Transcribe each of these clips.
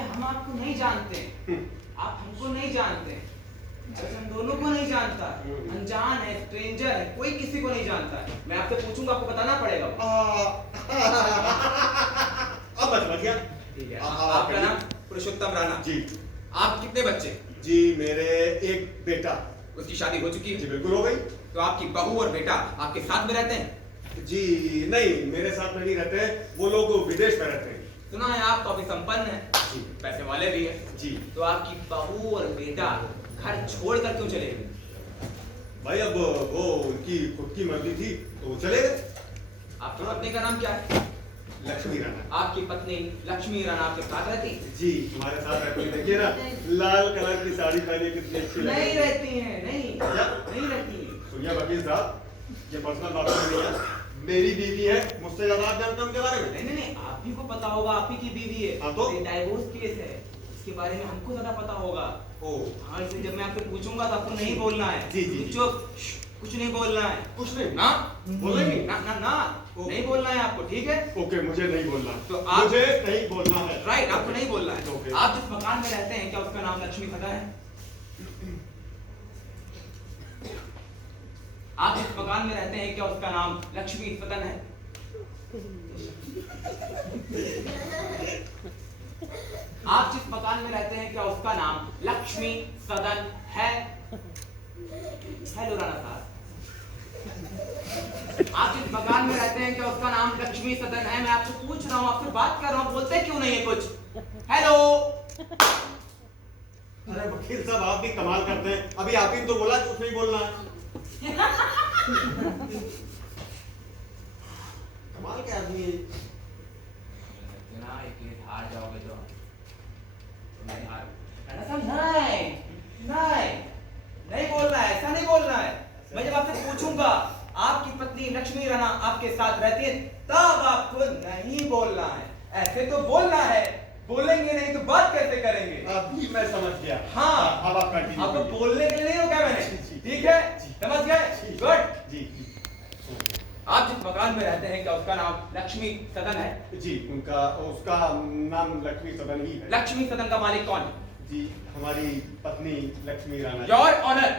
में हम आपको नहीं जानते, आप हमको नहीं जानते, हम दोनों को नहीं जानता, अनजान है, स्ट्रेंजर है, कोई किसी को नहीं जानता है। मैं आपसे पूछूंगा, आपको बताना पड़ेगा। अब समझ गया। ठीक है। आपका नाम पुरुषोत्तम राणा जी। आप कितने बच्चे? जी मेरे एक बेटा। उसकी शादी हो चुकी है? जी बिल्कुल हो गई। तो आपकी बहू और बेटा आपके साथ में रहते हैं? जी नहीं, मेरे साथ में नहीं रहते, वो लोग विदेश में रहते हैं। सुना है आप काफी संपन्न हैं, जी पैसे वाले भी हैं। जी। तो आपकी बहू और बेटा घर छोड़कर क्यों चले गए? भाई अब वो उनकी खुद की मर्जी थी तो चले गए। आपकी पत्नी का नाम क्या है? लक्ष्मी राणा। आपकी पत्नी लक्ष्मी राणा आपके साथ रहती? जी हमारे साथ रहती है। देखिए ना, लाल कलर की साड़ी पहने कितनी अच्छी लगती है। नहीं रहती हैं, नहीं क्या? नहीं रहती हैं। सुनिए वकील साहब, ये पर्सनल बात नहीं है। मेरी बीवी है, मुझसे ज्यादा आप जानते हैं उनके बारे में। नहीं नहीं, आप ही को पता होगा, आप ही की बीवी है। हाँ तो? ये डाइवोर्स केस है, इसके बारे में हमको ज्यादा पता होगा। हाँ, इसलिए जब मैं आपसे पूछूंगा तो आपको नहीं बोलना है। जी जी। चुप, कुछ नहीं बोलना है। कुछ नहीं ना बोलेंगे? ना ना ना, नहीं बोलना है आपको, ठीक है? ओके, मुझे नहीं बोलना। तो आप मुझे नहीं बोलना है। राइट, आपको नहीं बोलना है। ओके। आप जिस मकान में रहते हैं, क्या उसका नाम लक्ष्मी पता है? आप जिस मकान में रहते हैं, क्या उसका नाम लक्ष्मी सदन है? आप जिस मकान में रहते हैं, क्या उसका नाम लक्ष्मी सदन है? हेलो राणा साहब, आप जिस मकान में रहते हैं, क्या उसका नाम लक्ष्मी सदन है? मैं आपसे पूछ रहा हूँ, आपसे बात कर रहा हूँ, बोलते क्यों नहीं है कुछ? हेलो। अरे वकील साहब, आप भी कमाल करते हैं। अभी आप ही तो बोला कुछ नहीं बोलना है। कमाल के आदमी है। हार जाओगे तो नहीं हार। नहीं नहीं नहीं बोलना है, ऐसा नहीं बोलना है। मैं जब आपसे पूछूंगा आपकी पत्नी लक्ष्मी राणा आपके साथ रहती है, तब आपको नहीं बोलना है। ऐसे तो बोलना है, बोलेंगे नहीं तो बात कैसे करेंगे? अभी मैं समझ गया। हाँ, अब आप कंटिन्यू। आपको बोलने के लिए नहीं रोका मैंने, ठीक है? समझ गए? गुड जी। आप जिस मकान में रहते हैं, क्या उसका नाम लक्ष्मी सदन है? जी उसका नाम लक्ष्मी सदन ही है। लक्ष्मी सदन का मालिक कौन है? जी हमारी पत्नी Lakshmi Rana. Your honour,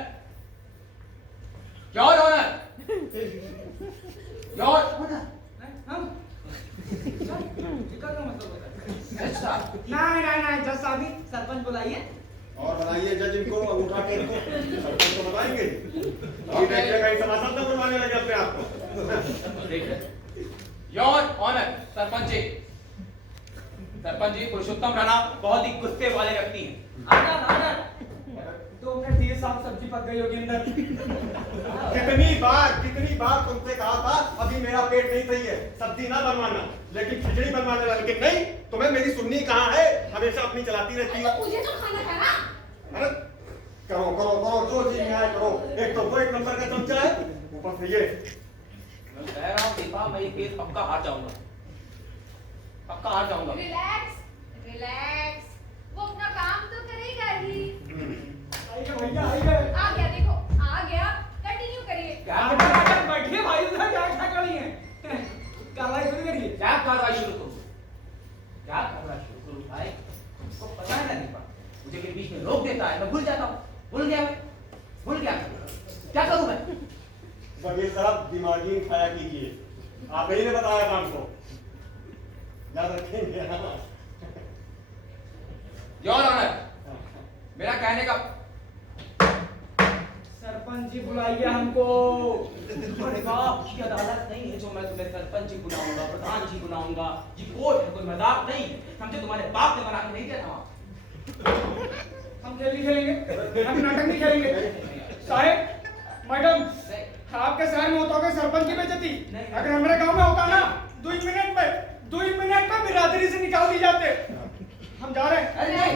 your honour, your honour. नहीं नहीं नहीं, जज साहब, सरपंच बुलाइए और बताइए जज इनको अंगूठा टेक को सरपंच को बताएंगे। अभी देखिए कहीं समाचार तो बनवाने लगे अपने आप को। योर ऑनर, सरपंच जी, सरपंच जी पुरुषोत्तम राणा बहुत ही गुस्से वाले व्यक्ति हैं। आनंद आनंद, 2 मिनट दिए साहब, सब्जी पक गई होगी अंदर। कितनी बार तुमसे कहा था अभी मेरा पेट नहीं सही है, सब्जी ना बनवाना, लेकिन खिचड़ी बनवाने लगा। लेकिन नहीं, तुम्हें मेरी सुननी कहाँ है, हमेशा अपनी चलाती रहती है। मुझे तो खाना खाना। अरे करो करो करो, जो चीज में आए करो। एक तो वो 1 नंबर का चमचा है, ऊपर से ये। मैं कह रहा हूँ दीपा, मैं ये केस पक्का हार जाऊंगा, पक्का हार जाऊंगा। रिलैक्स रिलैक्स, वो अपना काम तो करेगा ही। आइए भैया, आइए। आ गया, देखो आ गया, कंटिन्यू करिए। क्या बैठिए भाई, उधर क्या कर रही हैं? कार्रवाई शुरू करिए। क्या कार्रवाई शुरू करूँ? क्या कार्रवाई शुरू करूँ भाई? तुमको पता है ना दीपा, मुझे के बीच में रोक देता है, मैं भूल जाता हूँ। भूल गया मैं, भूल गया। क्या करूँ मैं? वकील साहब दिमागी खाया कीजिए, आप ही ने बताया था हमको, याद रखेंगे। योर ऑनर, मेरा कहने का सरपंच जी बुलाइए हमको। अरे बाप, की अदालत नहीं है जो मैं तुम्हें सरपंच जी बुलाऊंगा, प्रधान जी बुलाऊंगा। ये कोर्ट है, कोई मजाक नहीं है। समझे, तुम्हारे बाप ने बना के नहीं दिया था वहाँ। हम खेल नहीं खेलेंगे, हम नाटक नहीं खेलेंगे। साहब, मैडम, आपके शहर में होता होगा सरपंच की बेइज्जती, अगर हमारे गांव में होता ना 2 मिनट में बिरादरी से निकाल दी जाते। हम जा रहे हैं। अरे नहीं,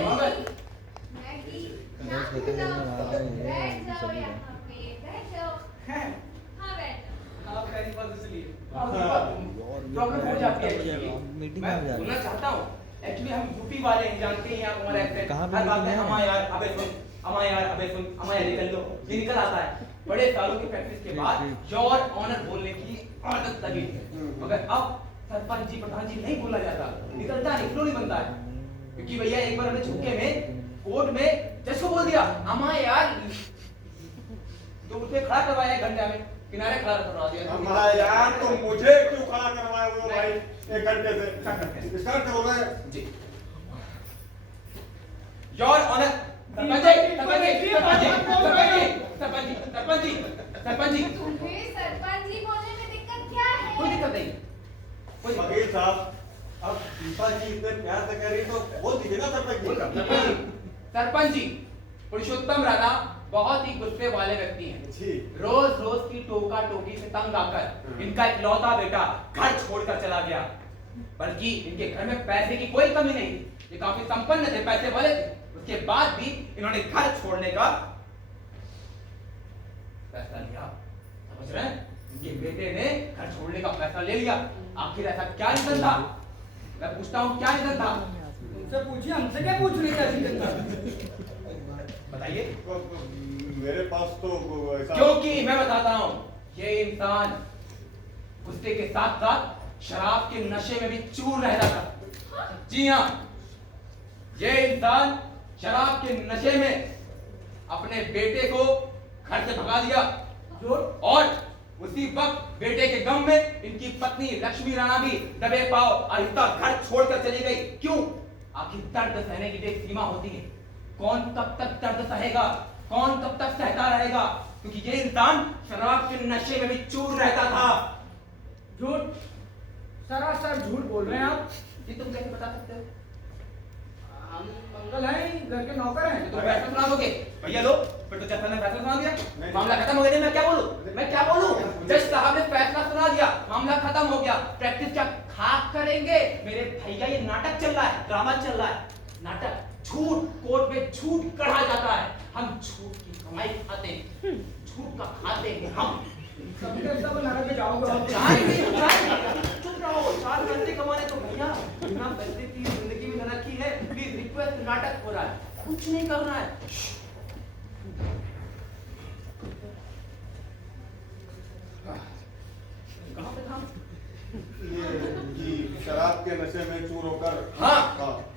बैठ जाओ यहाँ पे, बैठ जाओ। हाँ बैठ आप कहीं पर इसलिए प्रॉब्लम हो जाती है। मैं बोलना चाहता हूँ, एक्चुअली हम यूपी वाले हैं, जानते हैं आप हमारा एक्सेंट। हर बात में हमारा यार अबे सुन, हमारा यार अबे सुन, हमारा यार निकल लो, ये निकल आता है। बड़े सालों की प्रैक्टिस के बाद योर ऑनर बोलने की आदत लगी है, मगर अब सरपंच जी प्रधान जी नहीं बोला जाता, निकलता नहीं, फ्लो नहीं बनता है। क्योंकि भैया एक बार हमने झुक्के में कोर्ट में जज को बोल दिया अम्मा यार, तो मुझे खड़ा करवाया 1 घंटे में, किनारे खड़ा करवा दिया। अम्मा यार तुम मुझे क्यों खड़ा करवाए हुए हो भाई 1 घंटे से? स्टार्ट करो ना जी। योर ऑनर, सरपंच जी, तुम्हें सरपंच जी बोलने में दिक्कत क्या है? कोई दिक्कत नहीं। वकील साहब, अब दीपा जी इतने प्यार से कह रही तो बोल दीजिए ना सरपंच जी, पुरुषोत्तम राणा बहुत ही गुस्से वाले व्यक्ति हैं। जी। रोज रोज की टोका टोकी से तंग आकर इनका इकलौता बेटा घर छोड़कर चला गया। बल्कि इनके घर में पैसे की कोई कमी नहीं, ये काफी संपन्न थे, पैसे वाले थे। उसके बाद भी इन्होंने घर छोड़ने का फैसला लिया। समझ रहे हैं? इनके बेटे ने घर छोड़ने का फैसला ले लिया। आखिर ऐसा क्या रीजन था? मैं पूछता हूँ क्या रीजन था? उनसे पूछिए, हमसे क्या पूछ रही है? बताइए। मेरे पास तो ऐसा, क्योंकि मैं बताता हूँ, ये इंसान गुस्से के साथ साथ शराब के नशे में भी चूर रहता था। जी हाँ, ये इंसान शराब के नशे में अपने बेटे को घर से भगा दिया और उसी वक्त बेटे के गम में इनकी पत्नी लक्ष्मी राणा भी दबे पांव आहिस्ता घर छोड़कर चली गई। क्यों? आखिर दर्द सहने की एक सीमा होती है। कौन कब तक दर्द सहेगा? कौन कब तक सहता रहेगा? क्योंकि ये इंसान शराब के नशे में भी चूर रहता था। झूठ, सरासर झूठ बोल रहे हैं आप। ये तुम कैसे बता सकते हो? हम मंगल हैं, घर के नौकर हैं। तुम फैसला सुना दोगे? भैया लो, फिर तो जज साहब ने फैसला सुना दिया, मामला खत्म हो गया। मैं क्या बोलूं? मैं क्या बोलूं? जज साहब ने फैसला सुना दिया, मामला खत्म हो गया। प्रैक्टिस क्या खाक करेंगे? मेरे भैया ये नाटक चल रहा है, ड्रामा चल रहा है। नाटक, झूठ, कोर्ट में झूठ कढ़ा जाता है। हम झूठ की कमाई खाते हैं, झूठ का खाते हैं हम। सबके सब नरक में जाओगे आप। चुप रहो, 4 घंटे कमाने तो भैया बिना पैसे की जिंदगी में नरक की है। प्लीज रिक्वेस्ट, नाटक हो रहा है, कुछ नहीं करना है। कहाँ पे था? जी, शराब के नशे में चूर होकर। हाँ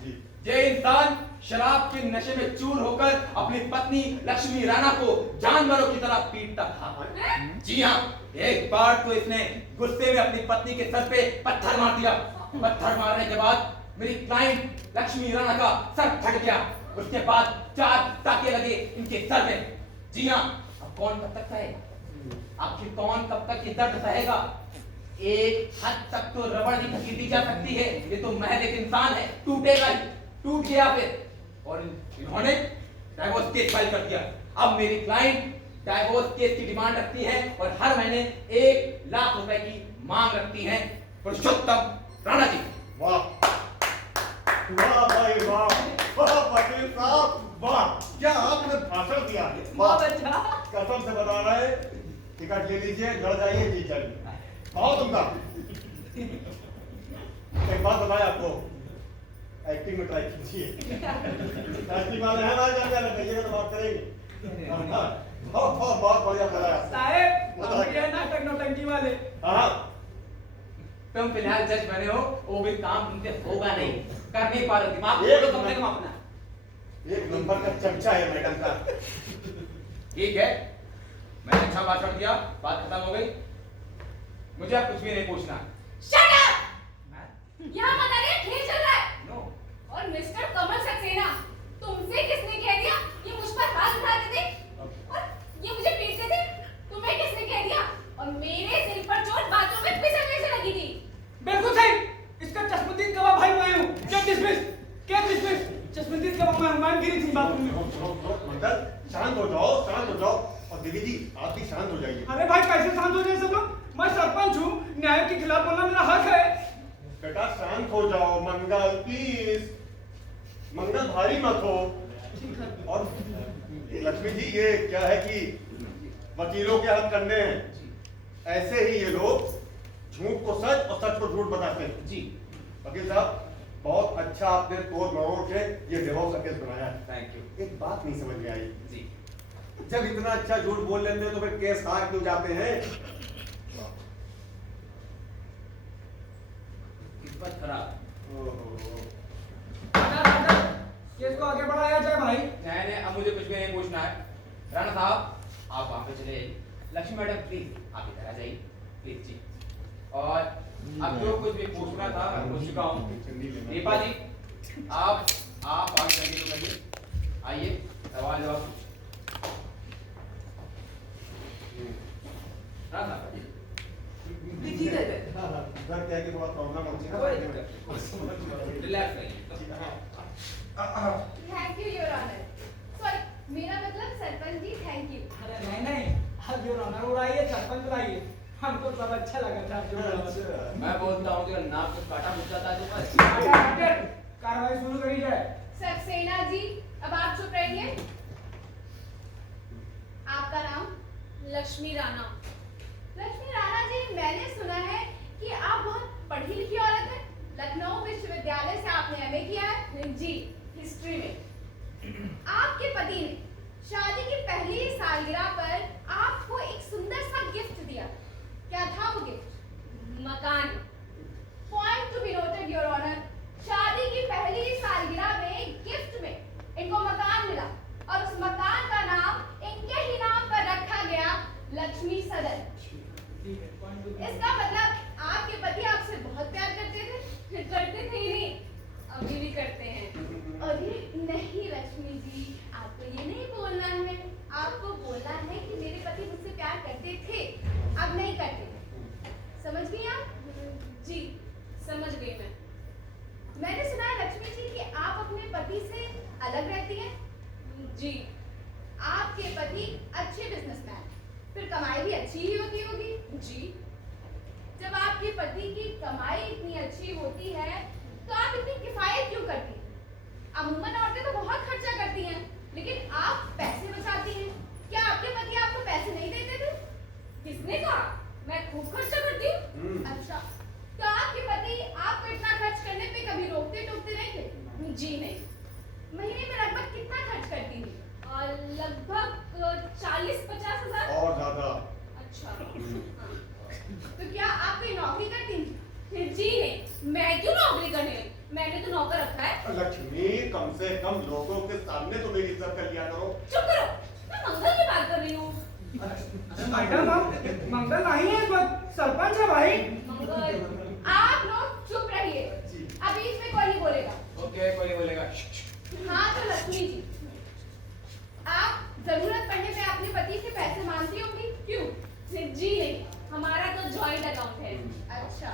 जी। ये इंसान शराब के नशे में चूर होकर अपनी पत्नी लक्ष्मी राणा को जानवरों की तरह पीटता था। जी हाँ, एक बार तो इसने गुस्से में अपनी पत्नी के सर पे पत्थर मार दिया। पत्थर मारने के बाद मेरी क्लाइंट लक्ष्मी राणा का सर फट गया। उसके बाद 4 टाके लगे इनके सर में। जी हाँ, अब कौन कब तक सहेगा? आखिर कौन कब तक ये दर्द सहेगा? एक हद तक तो रबड़ की घसी दी जा सकती है। ये तो महज एक इंसान है, टूटेगा ही, टूट गया फिर। और इन्होंने डाइवोर्स केस फाइल कर दिया। अब मेरी क्लाइंट डाइवोर्स केस की डिमांड रखती है और हर महीने 1 लाख रुपए की मांग रखती है। पुरुषोत्तम राणा जी। वाह वाह भाई वाह, वाह वकील साहब वाह, क्या आपने भाषण दिया है। वाह, कसम से बता रहे हैं, टिकट ले लीजिए, लड़ जाइए, जीत जाइए। बहुत उम्दा। एक बात बताया आपको, एक्टिंग में ट्राई कीजिए। एक्टिंग वाले हैं ना, जान कहिएगा तो बात करेंगे। बहुत बढ़िया बताया साहब, हम ये नाटक नौटंकी वाले। हाँ, तुम फिलहाल जज बने हो, वो भी काम तुमसे होगा नहीं, कर नहीं पा रहे। दिमाग एक खोलो कम से कम अपना। 1 नंबर का चमचा है मैडम का। ठीक है, मैंने अच्छा भाषण दिया, बात खत्म हो गई। मुझे अब कुछ भी नहीं पूछना। Shut up! यहाँ मदारी खेल चल रहा है। नो। और मिस्टर कमल सक्सेना, तुमसे किसने कह दिया ये मुझ पर हाथ उठाते थे और ये मुझे पीटते थे? तुम्हें किसने कह दिया? और मेरे सिर पर चोट बाथरूम में फिसलने से लगी थी। बिल्कुल सही। इसका चश्मदीद गवाह भाई मैं हूँ। क्या डिसमिस? क्या डिसमिस? चश्मदीद गवाह मैं हूँ। मैं गिरी थी बाथरूम में। मंडल, शांत हो जाओ, शांत हो जाओ। और दीदी जी, आप भी शांत हो जाइए। अरे भाई, कैसे शांत हो जाए सब लोग? मैं सरपंच हूँ, न्याय के खिलाफ बोलना मेरा हक है। बेटा शांत हो जाओ, मंगल प्लीज, मंगल भारी मत हो। और लक्ष्मी जी, ये क्या है कि वकीलों के हक करने हैं, ऐसे ही ये लोग झूठ को सच और सच को झूठ बताते हैं। जी वकील साहब, बहुत अच्छा आपने तोड़ मरोड़ के ये डिवोर्स का केस बनाया है। Thank you. एक बात नहीं समझ में आई, जी जब इतना अच्छा झूठ बोल लेते हैं तो फिर केस हार क्यों जाते हैं? किस्मत खराब। ओहो। राजा, राजा, केस को आगे बढ़ाया जाए भाई। नहीं, अब मुझे कुछ भी नहीं पूछना है। राणा साहब, आप वहाँ पे चले जाइए। लक्ष्मी मैडम प्लीज आप इधर आ जाइए, प्लीज जी। और अब जो कुछ भी पूछना था मैं पूछ चुका हूँ। दीपा जी, आप आगे कंटिन्यू करिए। आइए, सवाल जवाब। राणा साहब ठीक है। घर क्या कि थोड़ा प्रॉब्लम होती है कोई दिक्कत। रिलैक्स रहिए। Thank you your honour. Sorry, मेरा मतलब सरपंच जी थैंक यू। अरे नहीं, अब जो ऑनर उड़ाइए, सरपंच उड़ाइए, हमको सब अच्छा लगा था जो मैं बोलता हूँ कि नाक कुछ काटा मुझ जाता है तो बस। कार्रवाई शुरू करी जाए। सक्सेना जी, अब आप चुप रहिए। आपका नाम? लक्ष्मी राणा। लक्ष्मी राणा जी, मैंने सुना है कि आप बहुत पढ़ी लिखी औरत हैं। लखनऊ विश्वविद्यालय से आपने एमए किया है? जी, हिस्ट्री में। आपके पति ने शादी की पहली सालगिरह पर आपको एक सुंदर सा गिफ्ट दिया। क्या था वो गिफ्ट? मकान। Point to be noted your honour, शादी की पहली सालगिरह में गिफ्ट में इनको मकान मिला और उस मकान का नाम इनके ही नाम पर रखा गया, लक्ष्मी सदन। इसका मतलब आपके पति आपसे बहुत प्यार करते थे? करते थे ही नहीं, अभी भी करते हैं। अरे नहीं लक्ष्मी जी, आपको ये नहीं बोलना है। आपको बोलना है कि मेरे पति मुझसे प्यार करते थे, अब नहीं करते। समझ गई आप? जी, समझ गई मैं। मैंने सुना है लक्ष्मी जी कि आप अपने पति से अलग रहती हैं? जी। आपके पति अच्छे बिजनेसमैन, फिर कमाई भी अच्छी ही होती होगी? जी। जब आपके पति की कमाई इतनी अच्छी होती है तो आप इतनी किफायत क्यों करती हैं? अमूमन औरतें तो बहुत खर्चा करती हैं, लेकिन आप पैसे बचाती हैं। क्या आपके पति आपको पैसे नहीं देते थे? किसने कहा? मैं खूब खर्चा करती हूँ। अच्छा, तो आपके पति आपको इतना खर्च करने पे कभी रोकते टोकते नहीं थे? जी नहीं। महीने में लगभग कितना खर्च करती थी? लगभग 40-50 हजार। और ज्यादा। अच्छा। हाँ। तो क्या आप कोई नौकरी करती हैं? जी नहीं, मैं क्यों नौकरी करने लगी? मैंने तो नौकर रखा है। लक्ष्मी, कम से कम लोगों के सामने तो मेरी इज्जत कर लिया करो। चुप करो, मैं मंगल की बात कर रही हूँ। मैडम, हम मंगल नहीं है, बस सरपंच है भाई। मंगल, आप लोग चुप रहिए। अब बीच में कोई नहीं बोलेगा। ओके, कोई नहीं बोलेगा। हाँ तो लक्ष्मी जी, आप जरूरत पड़ने पे अपने पति से पैसे मांगती होंगी, क्यों? जी नहीं, हमारा तो जॉइंट अकाउंट है। अच्छा,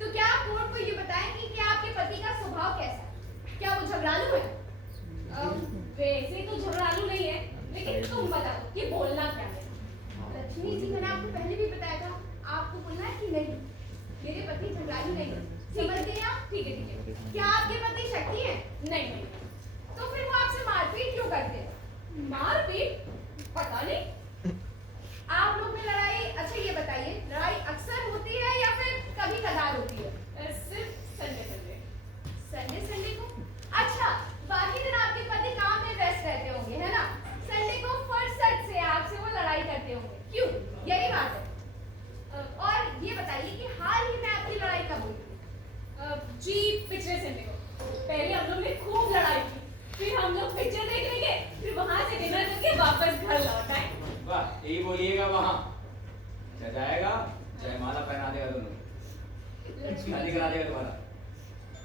तो क्या आप कोर्ट को ये बताएंगी कि आपके पति का स्वभाव कैसा है? क्या वो झगड़ालू है? वैसे तो झगड़ालू नहीं है, लेकिन तुम बताओ कि बोलना क्या है? लक्ष्मी जी, मैंने आपको पहले भी बताया था, आपको बोलना है कि नहीं, मेरे पति झगड़ालू नहीं है। समझ गए आप? ठीक है, ठीक है। क्या आपके पति शक्ति है? नहीं नहीं। तो फिर वो आपसे मारपीट क्यों करते हैं? मारपीट? पता नहीं। आप लोग में लड़ाई, अच्छा ये बताइए, लड़ाई अक्सर होती है या फिर कभी कदार होती है? सिर्फ संडे को। अच्छा, बाकी दिन आपके पति काम में व्यस्त रहते होंगे, है ना? संडे को फुर्सत से आपसे वो लड़ाई करते होंगे, क्यों? यही बात है। और ये बताइए कि हाल ही में आपकी लड़ाई कब हुई? जी, पिछले संडे को। पहले हम लोग ने खूब लड़ाई की, फिर हम लोग पिक्चर देखने गए, फिर वहां से डिनर करके वापस घर लौट आए। वाह, यही बोलिएगा वहाँ जाएगा, जयमाला पहना देगा दोनों, शादी करा देगा तुम्हारा।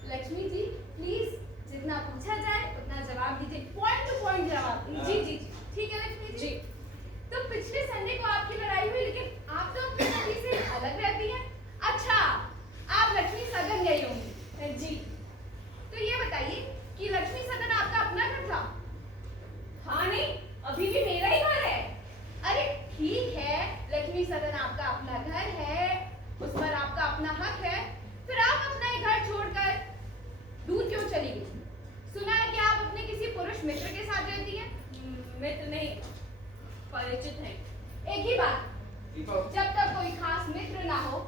लक्ष्मी जी, प्लीज जितना पूछा जाए उतना जवाब दीजिए, पॉइंट टू पॉइंट जवाब। जी जी जी, ठीक है लक्ष्मी जी। तो पिछले संडे को आपकी लड़ाई हुई, लेकिन आप तो अपने पति से अलग रहती हैं। अच्छा, आप लक्ष्मी सदन गई होंगी। जी, तो ये बताइए कि लक्ष्मी सदन आपका अपना घर था? हाँ नहीं, अभी भी मेरा ही घर है। अरे ठीक है, लक्ष्मी सदन आपका अपना घर है, उस पर आपका अपना हक है, फिर आप अपना ही घर छोड़कर दूर क्यों चली गई? सुना है कि आप अपने किसी पुरुष मित्र के साथ रहती हैं? मित्र नहीं, परिचित हैं। एक ही बात, जब तक कोई खास मित्र ना हो,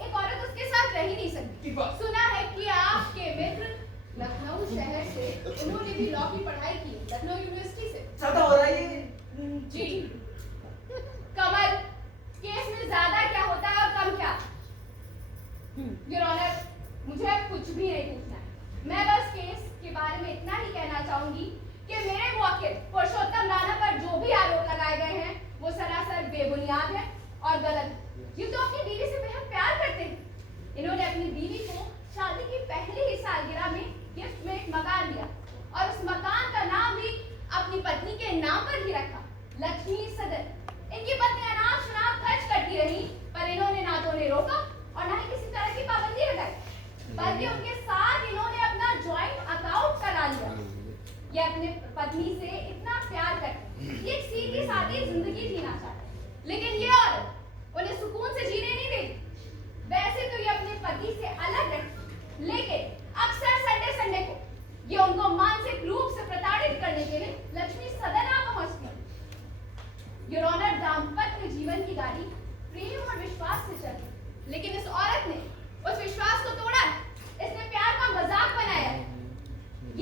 एक औरत उसके साथ रह ही नहीं सकती। सुना है कि आपके मित्र लखनऊ शहर से, उन्होंने भी लॉ की पढ़ाई की, लखनऊ यूनिवर्सिटी से। ज्यादा हो रहा है ये। जी। कमल, केस में ज्यादा क्या होता है और कम क्या? योर ऑनर, मुझे अब कुछ भी नहीं पूछना है। मैं बस केस के बारे में इतना इनके नाम पर ही रखा, लक्ष्मी सदन। इनकी पत्नी अनाप शनाप खर्च करती रही, पर इन्होंने ना तो उन्हें रोका और ना ही किसी तरह की पाबंदी लगाई, बल्कि उनके साथ इन्होंने अपना जॉइंट अकाउंट करा लिया। ये अपने पत्नी से इतना प्यार करते, ये एक सीधी सादी जिंदगी जीना चाहते, लेकिन ये औरत उन्हें सुकून से जीने नहीं देती। वैसे तो ये अपने पति से अलग रहती, लेकिन अक्सर संडे को ये उनको मानसिक रूप से प्रताड़ित करने के लिए लक्ष्मी सदन आ पहुंचती। योर ऑनर, दाम्पत्य जीवन की गाड़ी प्रेम और विश्वास से चलती, लेकिन इस औरत ने उस विश्वास को तोड़ा है। इसने प्यार का मजाक बनाया है।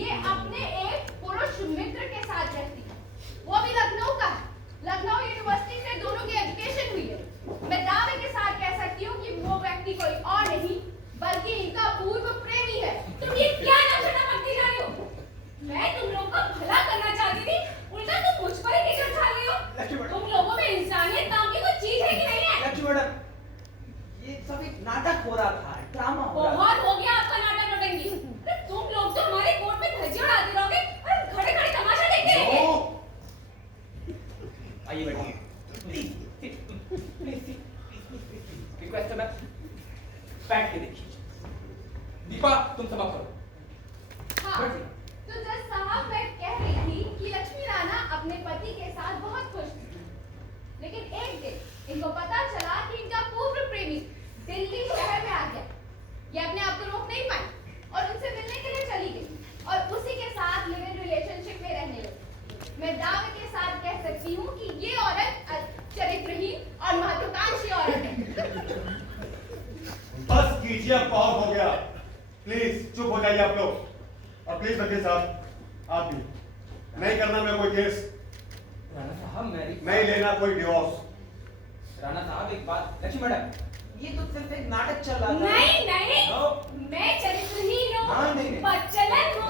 ये अपने एक पुरुष मित्र के साथ रहती है, वो भी लखनऊ का है। लखनऊ यूनिवर्सिटी से दोनों की एजुकेशन हुई है। मैं दावे के साथ कह सकती हूँ कि वो व्यक्ति कोई और नहीं बल्कि इनका पूर्व प्रेमी है। तुम ये क्या नाचना करती जा रही हो? मैं तुम लोगों का भला करना चाहती थी, उल्टा तुम मुझ पर ही कीचड़ उछाल रही हो। तुम लोगों में इंसानियत नाम की कोई चीज है कि नहीं है? लक्ष्मी मैडम, ये सब एक नाटक हो रहा था, ड्रामा हो रहा था। बहुत हो गया आपका नाटक नौटंकी। अरे तुम लोग तो हमारे कोर्ट में धज्जियां उड़ाते रहोगे और खड़े खड़े तमाशा देखते रहेंगे। आइए बैठिए, प्लीज रिक्वेस्ट है मैं, बैठ के देखिए। दीपा, तुम समाप्त करो। हाँ, तो जज साहब, मैं कह रही थी कि लक्ष्मी राणा अपने पति के साथ बहुत खुश थी, लेकिन एक दिन इनको पता चला कि इनका पूर्व प्रेमी दिल्ली शहर में आ गया। ये अपने आप को रोक नहीं पाई और उनसे मिलने के लिए चली गई और उसी के साथ लिव इन रिलेशनशिप में रहने लगी। मैं दावे के साथ कह सकती हूँ कि ये औरत चरित्रहीन और महत्वाकांक्षी औरत है। बस कीजिए, अब बहुत हो गया। प्लीज चुप हो जाइए आप लोग। और प्लीज वकील साहब, आप भी नहीं करना मैं कोई केस, राणा साहब, नहीं लेना कोई डिवोर्स। राणा साहब, एक बात, लक्ष्मी मैडम, ये तो सिर्फ एक नाटक चल रहा था। नहीं, मैं चरित्रहीन हूँ, नहीं। बच्चलन हूँ।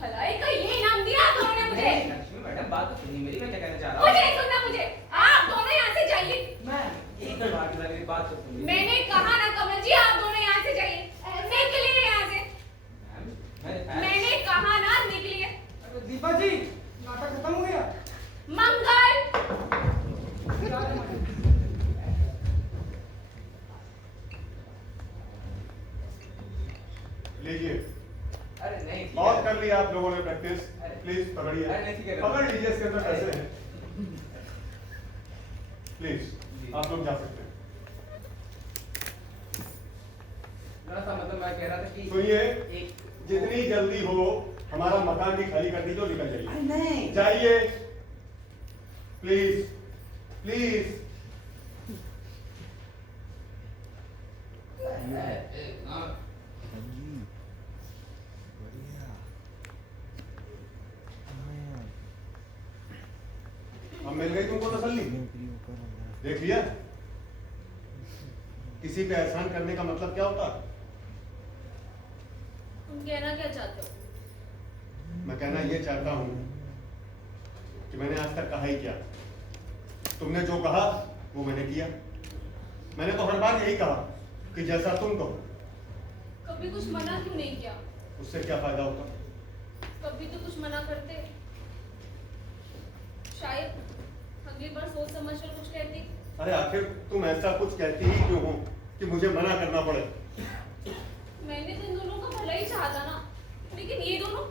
भलाई का ये नाम दिया आप दोनों ने मुझे। लक्ष्मी मैडम, बात तो सुनिए मेरी, मैं क्या कहना चाह रहा हूँ। मुझे नहीं सुनना, मुझे आप दोनों यहाँ से जाइए। मैं एक बात मेरी बात तो सुनिए। मैंने कहा ना कमल जी, आप दोनों यहाँ से जाइए। निकलिए यहाँ से। मैंने कहा ना, निकलिए। दीपा जी, नाटक खत्म हो गया। मंगल, लीजिए। अरे नहीं, बहुत कर लिया आप लोगों ने प्रैक्टिस। प्लीज पकड़िए, अरे नहीं, ठीक है। पकड़ लीजिए। इसके अंदर पैसे हैं। प्लीज आप लोग जा सकते हैं। राणा साहब, मतलब मैं कह रहा था कि सुनिए, एक जितनी जल्दी हो हमारा मकान भी खाली कर दीजिए और निकल अरे जाइए। नहीं, जाइए प्लीज, प्लीज। अब मिल गई तुमको तसल्ली? देख लिया किसी पे एहसान करने का मतलब क्या होता है? तुम कहना क्या चाहते हो? मैं कहना ये चाहता हूं कि मैंने आज तक कहा ही क्या। तुमने जो कहा वो मैंने किया। मैंने तो हर बार यही कहा कि जैसा तुम कहो। कभी कुछ मना क्यों नहीं किया? उससे क्या फायदा होता? कभी तो कुछ मना करते। शायद अगली बार सोच समझ कर कुछ कहती। अरे आखिर तुम ऐसा कुछ कहती ही क्यों हो कि मुझे मना करना पड़े? मैंने तो इन दोनों का भला ही चाहा था ना, लेकिन ये दोनों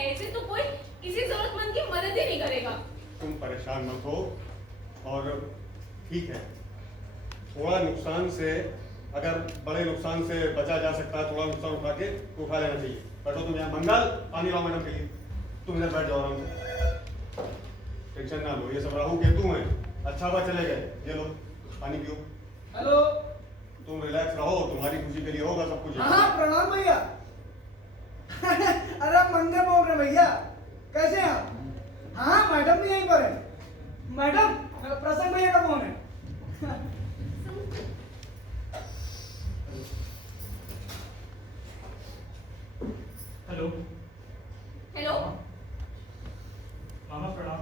ऐसे तो कोई किसी जरूरतमंद की मदद ही नहीं करेगा। तुम परेशान मत हो। और ठीक है, थोड़ा नुकसान से, अगर बड़े नुकसान से बचा जा सकता है, थोड़ा नुकसान उठा के तो उठा लेना चाहिए। बैठो तुम यहाँ। मंगल, पानी लाओ मैडम के लिए। तुम इधर बैठ जाओ आराम से, टेंशन ना लो। ये सब राहु केतु हैं, अच्छा हुआ चले गए। ये लो पानी पियो। हेलो। तुम रिलैक्स रहो, तुम्हारी खुशी के लिए होगा सब कुछ। हाँ, प्रणाम भैया। अरे मंगल बोल रहे भैया, कैसे हैं आप? हाँ, मैडम भी यहीं पर है। मैडम, प्रसन्न भैया का फोन है। हेलो। हेलो। मामा प्रणाम।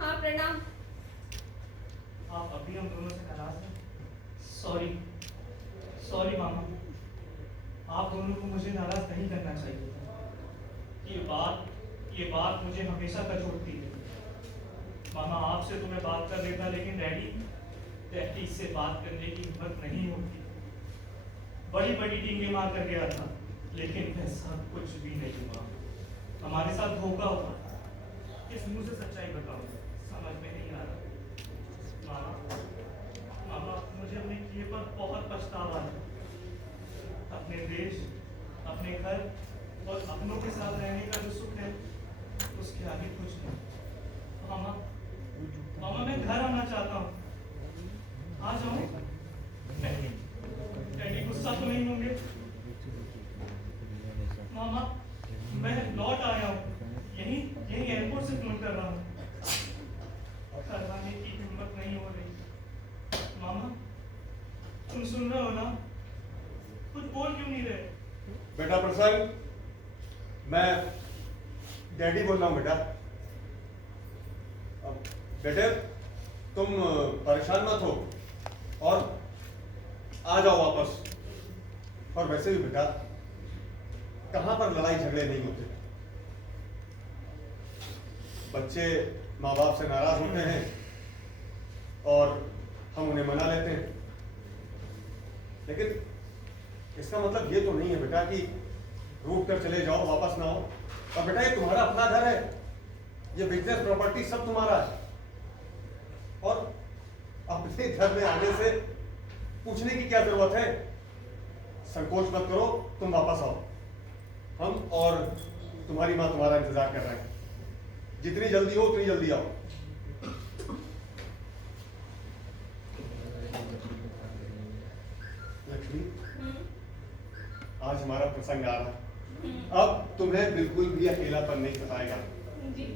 हाँ प्रणाम। आप अभी हम दोनों से नाराज हैं? सॉरी, सॉरी मामा। आप दोनों को मुझे नाराज नहीं करना चाहिए था। ये बात मुझे हमेशा तक जोड़ती है। मामा आपसे तो मैं बात कर लेता, लेकिन डैडी से बात करने की हिम्मत नहीं होती। बड़ी बड़ी डींगे मार कर गया था, लेकिन ऐसा कुछ भी नहीं हुआ। हमारे साथ धोखा हुआ। किस मुंह से सच्चाई बताऊं, समझ में नहीं आ रहा। मामा मुझे अपने किए पर बहुत पछतावा है। अपने देश, अपने घर और अपनों के साथ रहने का जो सुख है, उसके आगे कुछ नहीं। मामा मैं घर आना चाहता हूँ। आ जाऊँ? नहीं, डैडी गुस्सा तो नहीं होंगे? मामा मैं लौट आया हूँ, यही एयरपोर्ट से फोन कर रहा हूँ। घर आने की हिम्मत नहीं हो रही। मामा तुम सुन रहे हो ना? कुछ बोल क्यों नहीं रहे? बेटा प्रसन्न, मैं डैडी बोल रहा हूँ बेटा। बेटे तुम परेशान मत हो और आ जाओ वापस। और वैसे भी बेटा कहाँ पर लड़ाई झगड़े नहीं होते। बच्चे माँ बाप से नाराज होते हैं और हम उन्हें मना लेते हैं, लेकिन इसका मतलब ये तो नहीं है बेटा कि रूठ कर चले जाओ, वापस ना आओ। और बेटा ये तुम्हारा अपना घर है, ये बिजनेस प्रॉपर्टी सब तुम्हारा है। और अपने घर में आने से पूछने की क्या जरूरत है? संकोच मत करो, तुम वापस आओ। हम और तुम्हारी माँ तुम्हारा इंतजार कर रहे हैं। जितनी जल्दी हो उतनी जल्दी आओ। लक्ष्मी, आज हमारा प्रसंग आ रहा है। अब तुम्हें बिल्कुल भी अकेलापन नहीं सताएगा। जी।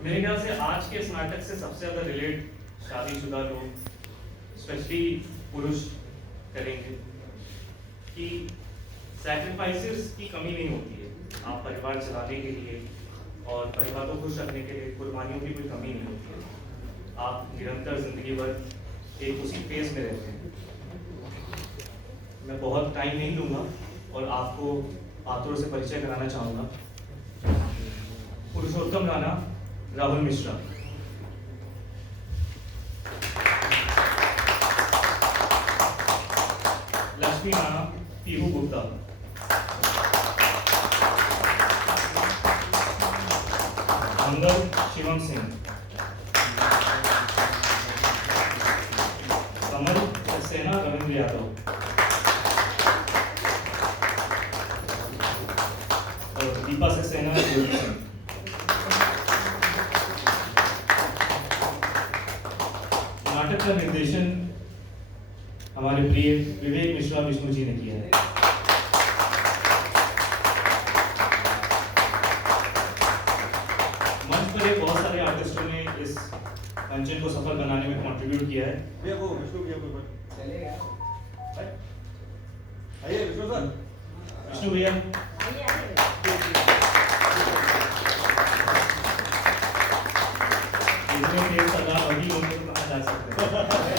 मेरे ख्याल से आज के इस नाटक से सबसे ज्यादा रिलेट शादीशुदा लोग, स्पेशली पुरुष, करेंगे कि सैक्रिफाइसेस की कमी नहीं होती है। आप परिवार चलाने के लिए और परिवार को खुश रखने के लिए कुर्बानियों की कोई कमी नहीं होती है। आप निरंतर जिंदगी भर एक उसी फेज में रहते हैं। मैं बहुत टाइम नहीं लूँगा और आपको पात्रों से परिचय कराना चाहूँगा। पुरुषोत्तम राणा राहुल मिश्रा, लक्ष्मी राणा पीहू गुप्ता, अंगद शिवम सिंह, कमल सक्सेना रविंद्र यादव और दीपा सक्सेना ज्योति सिंह। नाटक का निर्देशन हमारे प्रिय विवेक मिश्रा विष्णु जी ने किया है। मंच पर एक बहुत सारे आर्टिस्टों ने इस मंचन को सफल बनाने में कंट्रीब्यूट किया है। भैया वो विष्णु भैया को चलेगा। आइए विष्णु सर। विष्णु भैया इसमें थे सरदार अभी उनको कहा जा सकता है।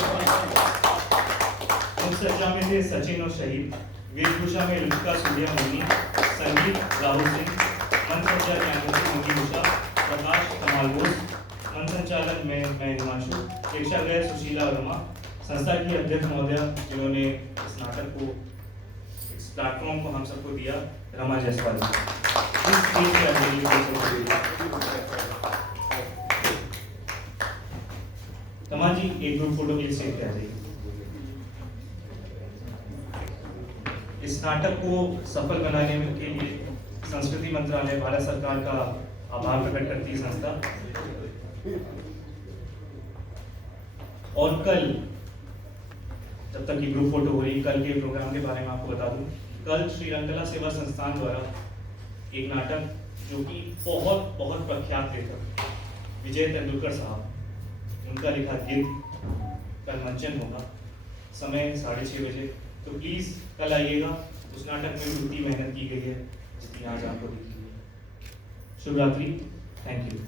उस चर्चा में थे सचिन और शहीद, वेशभूषा में लुचका सूर्या मुनि, संगीत राहुल सिंह, मंच संचार कैंपस मुकी उषा, प्रकाश कमाल बोस, मंच संचालन में मैं हिमांशु, प्रेक्षागृह सुशीला वर्मा, संस्था की अध्यक्ष महोदया जिन्होंने इस नाटक को, इस प्लेटफॉर्म को हम सबको दिया, रमा जायसवाल। तमा जी एक ग्रुप फोटो के लिए स्टेज पे आ जाइए। इस नाटक को सफल बनाने के लिए संस्कृति मंत्रालय, भारत सरकार का आभार प्रकट करती है संस्था। और कल जब तक की ग्रुप फोटो हो रही, कल के प्रोग्राम के बारे में आपको बता दूं, कल श्रीरंगला सेवा संस्थान द्वारा एक नाटक जो कि बहुत बहुत प्रख्यात लेखक विजय तेंदुलकर साहब, उनका लिखा गिद्ध कल मंचन होगा समय 6:30 बजे। तो प्लीज़ कल आइएगा। उस नाटक में उतनी मेहनत की गई है जितनी आज आपको दिखी है। शुभ रात्रि। Thank you.